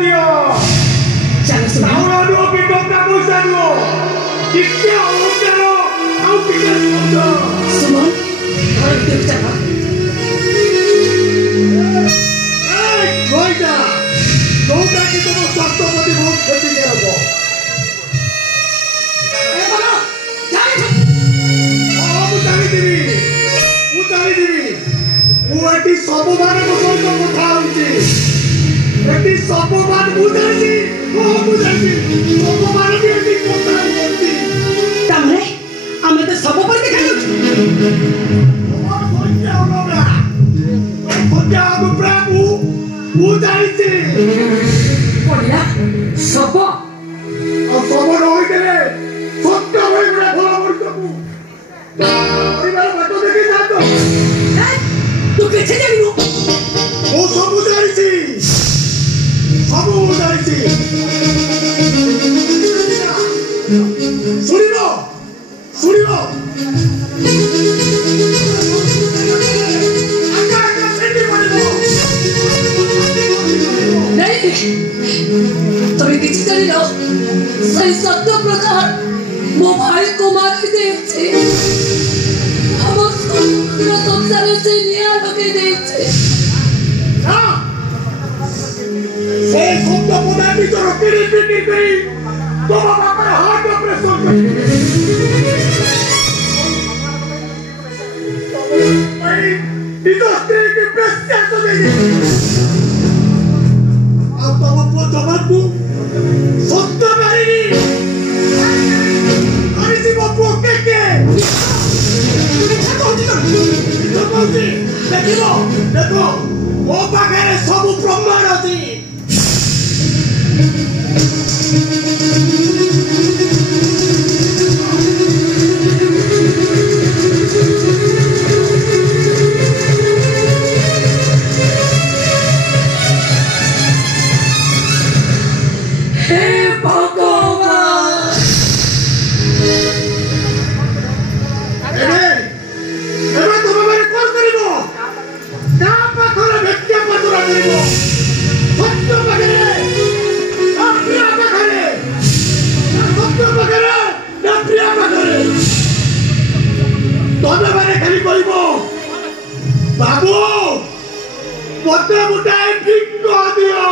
दियो साउंड दो पिको का पैसा दो किसके होटलो आउ किसके होटलो सुमन और देख चला ए गोइदा गोइदा की तुम स्वास्थ्यपति बहुत क्षति करबो ए बोलो जाने उतारी दिबी ମୁଁ ଏଠି ସବୁ ମାନଙ୍କ ସହିତ କଥା ହଉଛି ଏଠି ସବୁ ମାନ ବୁଝାଇଛି ସବୁ ମାନ ବି ଏଠି କଥା ହଉଛି ତାମାନେ ଆମେ ତ ସବୁ ପରେ ଦେଖା ଯାଉଛୁ ମୁଁ ଜାଣିଛି ପଡ଼ିଲା ସବୁ ଆଉ ସବୁ ରହିଥିଲେ ସତ୍ୟ ହୋଇଗଲେ ଭଲ ମଣିଷକୁ ପରିବାର ବାଟ ଦେଖି ଯାଆନ୍ତୁ तू कैसे जानिनु ओ सब जानिছি सब जानिছি सुनिबो सुनिबो आका सेठी पड़िबो नहीं तोरे किछि जानि लो सही सत्य प्रचार मो भाई को मार दे छे हम संसार से निया लगे दे छे हां से शब्द बोला भी तो रोटी पीटी करी तो बाबा पर हार्ट ऑपरेशन भाई इधर स्त्री की बेस्या तो नहीं अब तो वो जवाब को सत्य मारेगी अरे जी वो पोके के देखो वो पाखे सब प्रमाण अच्छी हे भगवान बाबू मत मुझे ठीक कह दिया